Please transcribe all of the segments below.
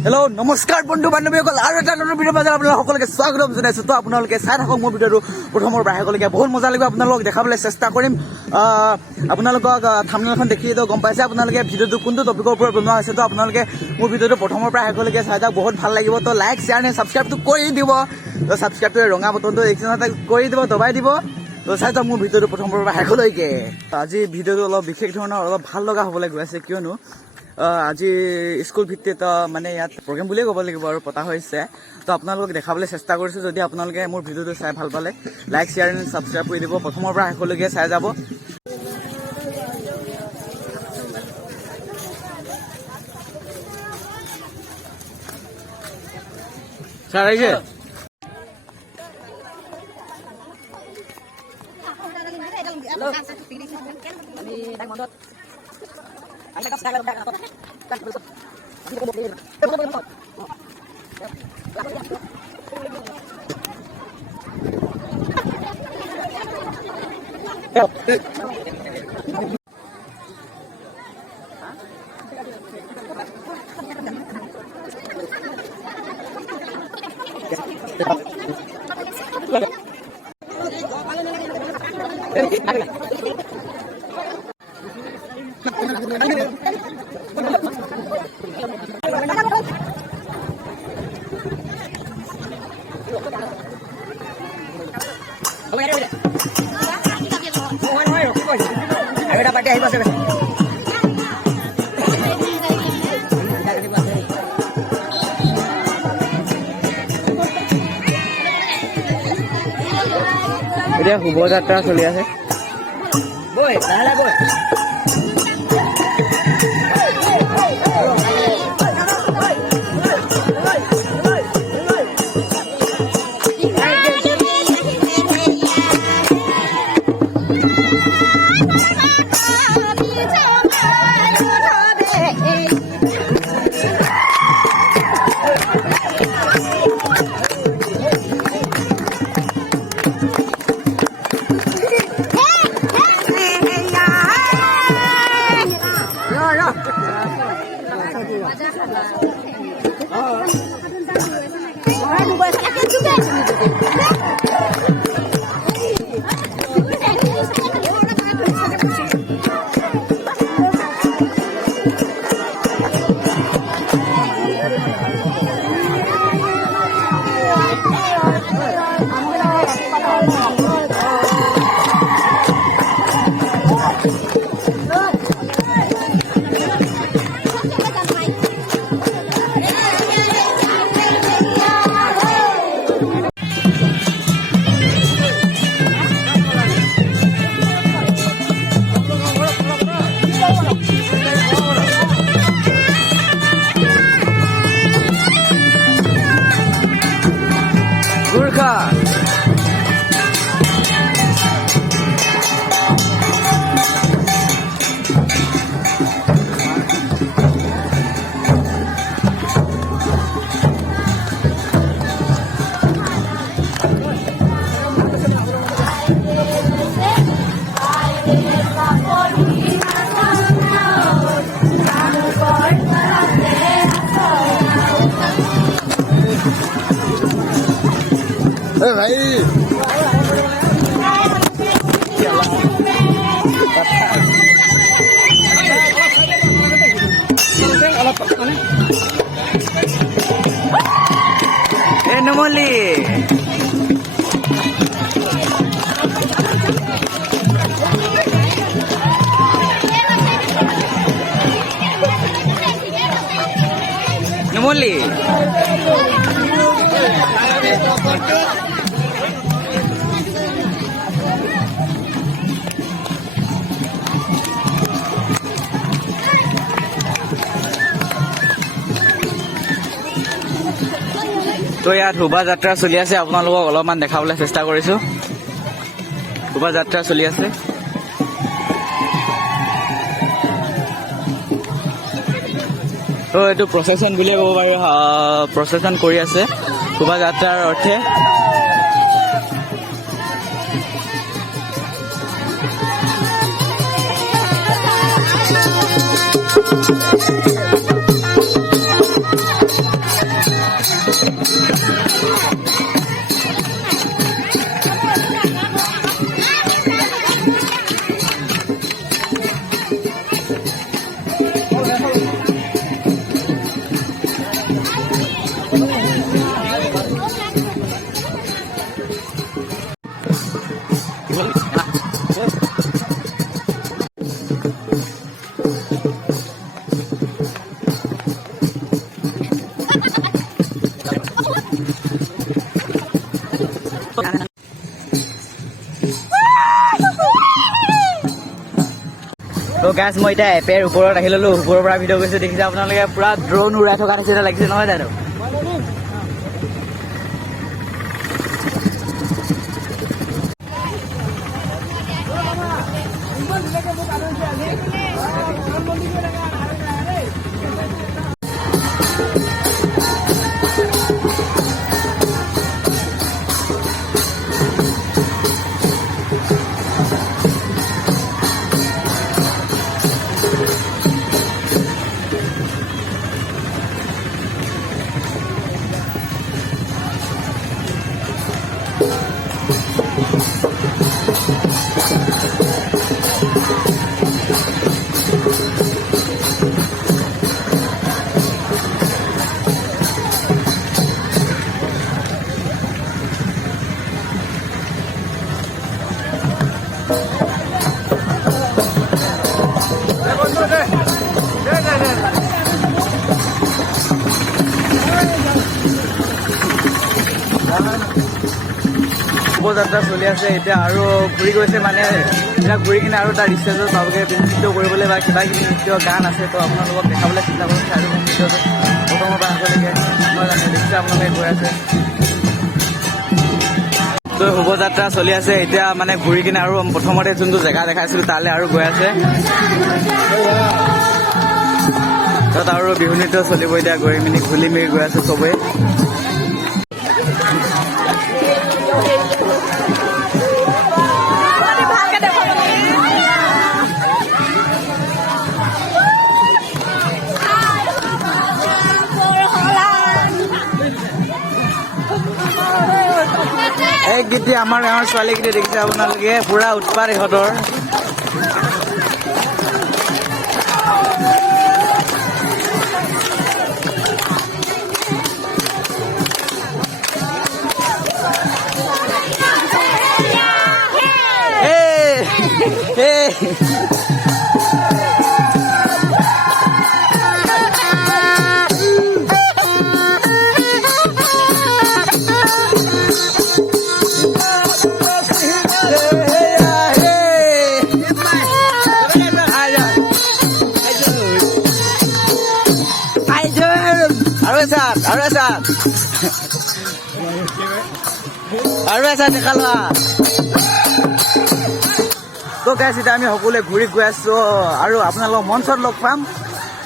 Hello' নমস্কাৰ বন্ধু বান্ধৱীসকল, আৰু এটা নতুন ভিডিঅ' মাজত আপোনালোক সকলোকে স্বাগতম জনাইছোঁ। তো আপোনালোকে চাই থাকক মোৰ ভিডিঅ'টো প্ৰথমৰ পৰা শেষলৈকে, বহুত মজা লাগিব। আপোনালোকক দেখাবলৈ চেষ্টা কৰিম। আপোনালোকক থাম্বনেইলখন দেখিতো গম পাইছে আপোনালোকে ভিডিঅ'টো কোনটো টপিকৰ ওপৰত বনোৱা হৈছে। তো আপোনালোকে মোৰ ভিডিঅ'টো প্ৰথমৰ পৰা শেষলৈকে চাই যাওক, বহুত ভাল লাগিব। তো লাইক শ্বেয়াৰ নে ছাবস্ক্ৰাইবটো কৰি দিব। তো ছাবস্ক্ৰাইবটো ৰঙা বটনটো একচিনতে কৰি দিব, দবাই দিব। তো চাই যাওক মোৰ ভিডিঅ'টো প্ৰথমৰ পৰা শেষলৈকে। আজি ভিডিঅ'টো অলপ বিশেষ ধৰণৰ অলপ ভাল লগা হ'বলৈ গৈ আছে, কিয়নো আজি স্কুল ভিত্তিত মানে ইয়াত প্ৰগ্ৰেম বুলিয়ে ক'ব লাগিব আৰু পতা হৈছে। তো আপোনালোকক দেখাবলৈ চেষ্টা কৰিছোঁ। যদি আপোনালোকে মোৰ ভিডিঅ'টো চাই ভাল পালে লাইক শ্বেয়াৰ এণ্ড ছাবস্ক্ৰাইব কৰি দিব, প্ৰথমৰ পৰা শেষলৈকে চাই যাব। ছাৰ আহিছে? পাৰ্টি আহিব আছে। এতিয়া শুভযাত্ৰা চলি আছে। বৈ লাহে বৈ। ভাই নুমলী নুমলী তো ইয়াত শোভাযাত্ৰা চলি আছে, আপোনালোকক অলপমান দেখাবলৈ চেষ্টা কৰিছোঁ। শোভাযাত্ৰা চলি আছে। তো এইটো প্ৰচেছন বুলিয়ে ক'ব পাৰি, প্ৰচেছন কৰি আছে শোভাযাত্ৰাৰ অৰ্থে। তো গাছ মই এতিয়া এপেৰ ওপৰত আহি ল'লো, ওপৰৰ পৰা ভিডিঅ' কৰিছোঁ। দেখিছে আপোনালোকে পুৰা ড্ৰোন উৰাই থকা নিচিনা লাগিছে নহয় জানো? শোভাযাত্ৰা চলি আছে এতিয়া, আৰু ঘূৰি গৈছে মানে এতিয়া ঘূৰি কিনে আৰু তাৰ ষ্টেজত পাবগৈ নৃত্য কৰিবলৈ বা কিবা কিবি নৃত্য গান আছে। তো আপোনালোকক দেখাবলৈ চেষ্টা কৰিম আৰু নৃত্যটো প্ৰথমৰ পৰা আগলৈকে মই জানো দেখিছে আপোনালোকে গৈ আছে। তো শোভাযাত্ৰা চলি আছে এতিয়া মানে ঘূৰি কিনে আৰু প্ৰথমতে যোনটো জেগা দেখাইছিলোঁ তালৈ আৰু গৈ আছে। তাত আৰু বিহু নৃত্য চলিব এতিয়া গৈ মেলি ঘূলি মেলি গৈ আছে চবেই। এই গীতটি আমাৰ গাঁৱৰ ছোৱালীকেইটি দেখিছে আপোনালোকে পুৰা উৎপাত ইহঁতৰ। আৰু এচাত দেখা লোৱা। তো গাইছ এতিয়া আমি সকলোৱে ঘূৰি গৈ আছোঁ আৰু আপোনালোকক মঞ্চত লগ পাম।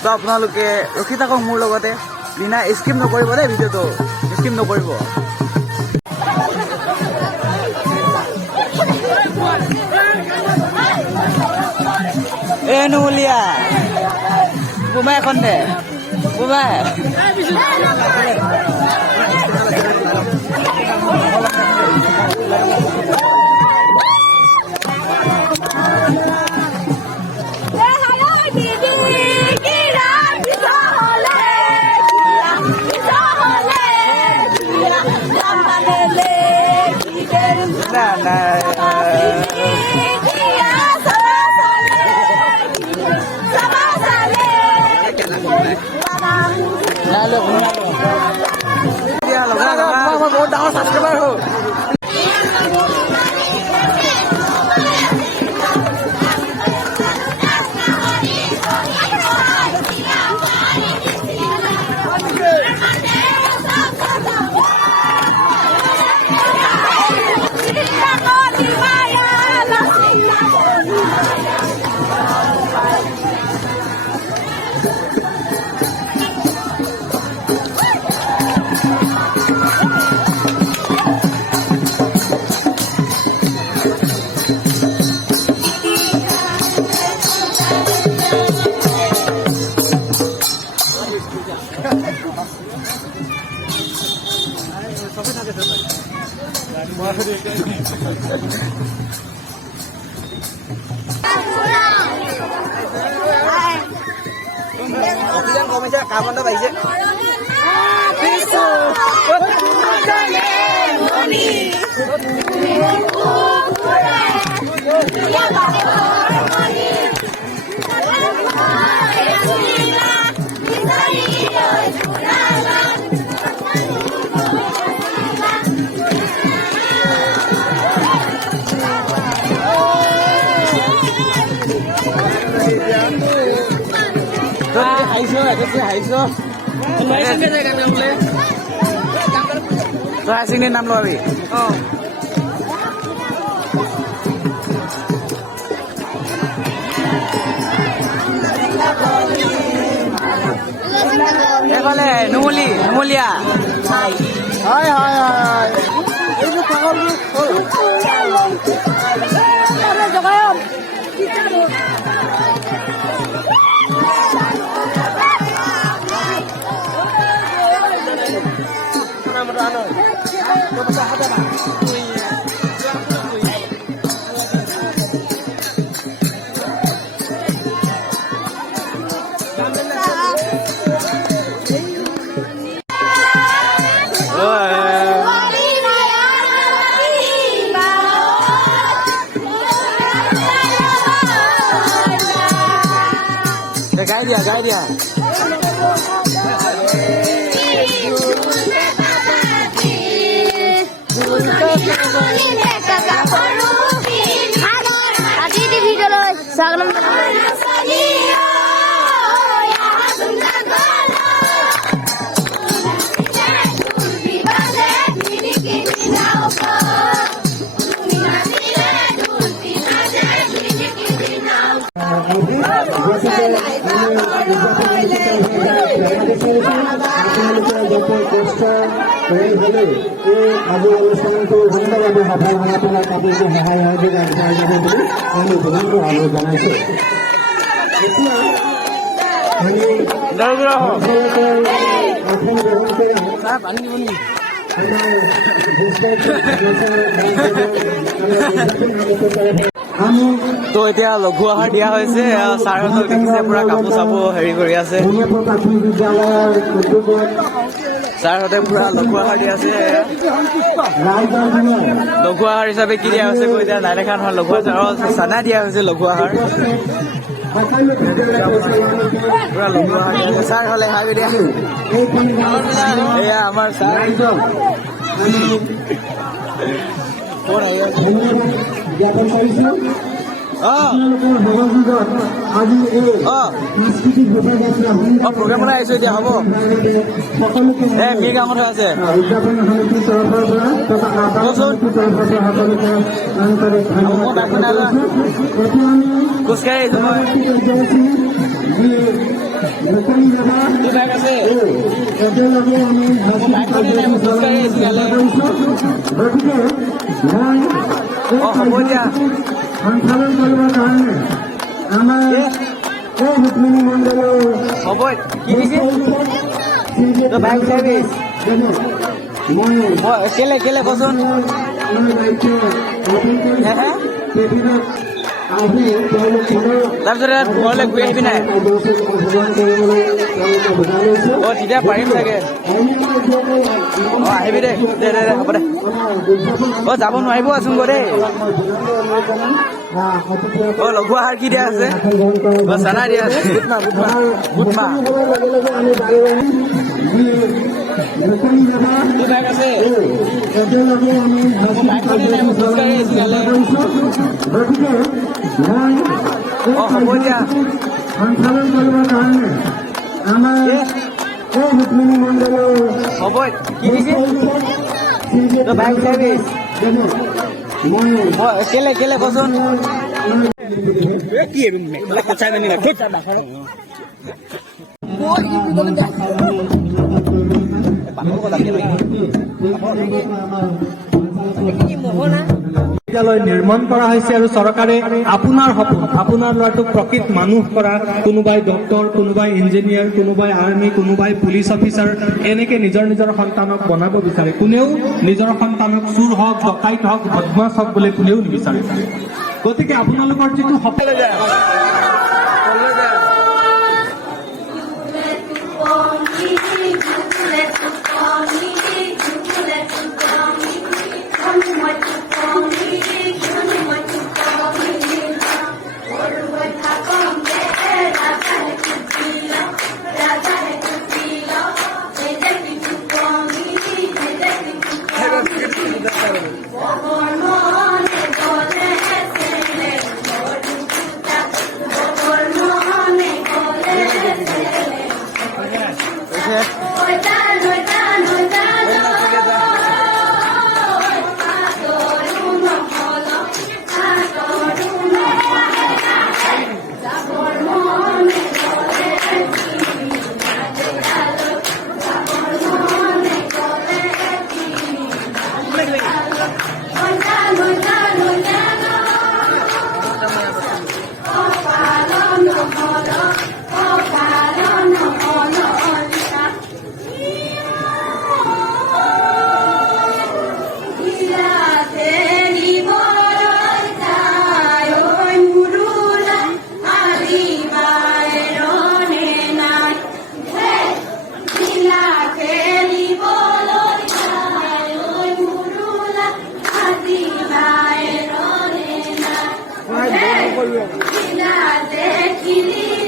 তো আপোনালোকে ৰখি থাকক মোৰ লগতে, বিনা স্কিপ নকৰিব দেই, ভিডিঅ'টো স্কিপ নকৰিব। এনো উলিয়া বোমা এখন দে, বোমা বহুত ডাঙৰ ছাবস্ক্ৰাইবাৰ হ'ল। অক্সিজেন কমিছে, কাৰ্বন ডাই বাঢ়িছে। হাই ছেকেণ্ডেৰী নাম লবি এইফালে নুমলীয়া হয় হয় হয় এইটো গাই দিয়া আজি অনুষ্ঠানটো সুন্দৰভাৱে সফল হোৱা তোলাৰ কাপোৰটো সহায় সহযোগ আগবঢ়াই যাব বুলি আমি বিনম্ৰ অনুৰোধ জনাইছোঁ। এতিয়া আমি আসন গ্ৰহণ কৰি তো এতিয়া লঘু আহাৰ দিয়া হৈছে ছাৰহঁতক দেখিছে পুৰা কাপোৰ চাপোৰ হেৰি কৰি আছে ছাৰহঁতে পুৰা লঘু আহাৰ দি আছে লঘু আহাৰ হিচাপে কি দিয়া হৈছে কৈ এতিয়া নাই দেখা নহয় লঘু আহাৰ চানা দিয়া হৈছে লঘু আহাৰ পুৰা লঘু আহাৰ দিয়া হৈছে ছাৰ হ'লে হাই দিয়া এয়া আমাৰ ছাৰ কোন আহি আছে জ্ঞাপন কৰিছোঁ আজি প্ৰগ্ৰামলৈ আহিছো এতিয়া হ'ব কি কামত হৈ আছে উদযাপন সমিতিৰ তৰফৰ পৰা তথা সকলোকে আন্তৰিক ধন্যবাদ খোজকাঢ়ি আহিছো মই একেলগে আমি গতিকে মই হ'ব দিয়া সঞ্চালন কৰিবৰ কাৰণে আমাৰ এই ৰুক্মিণী মণ্ডলৰ হ'ব কি দিছে বাইক চাৰ্ভিছ মই কেলে কচোন দায়িত্ব অৰ্পণ কৰিছোঁ কেবিনত আহি তেওঁলোকৰ তাৰপিছত ঘৰলৈ ঘূৰি আহিবি নাই অংশগ্ৰহণ কৰিবলৈ তেওঁলোকে বুজা লৈছে তেতিয়া পাৰিম চাগে আহিবি দে হ'ব দে যাব নোৱাৰিব আছোন গৈ দেই লঘু আহাৰ কি দিয়া আছে চানা দিয়া আছে বুটমাহ একেলগে আমি গতিকে মই হ'ব দিয়া সঞ্চালন কৰিবৰ কাৰণে আমাৰ এই ৰুক্মিণী মণ্ডলৰ হ'ব কি দিছে বাইক চাৰ্ভিছ মই কেলে কচোন বিদ্যালয় নিৰ্মাণ কৰা হৈছে আৰু চৰকাৰে আপোনাৰ সপোন আপোনাৰ ল'ৰাটোক প্ৰকৃত মানুহ কৰা কোনোবাই ডক্তৰ কোনোবাই ইঞ্জিনিয়াৰ কোনোবাই আৰ্মি কোনোবাই পুলিচ অফিচাৰ এনেকে নিজৰ নিজৰ সন্তানক বনাব বিচাৰে কোনেও নিজৰ সন্তানক চুৰ হওক ডকাইত হওক বদমাছ হওক বুলি কোনেও নিবিচাৰে গতিকে আপোনালোকৰ যিটো সপোন দেখিলি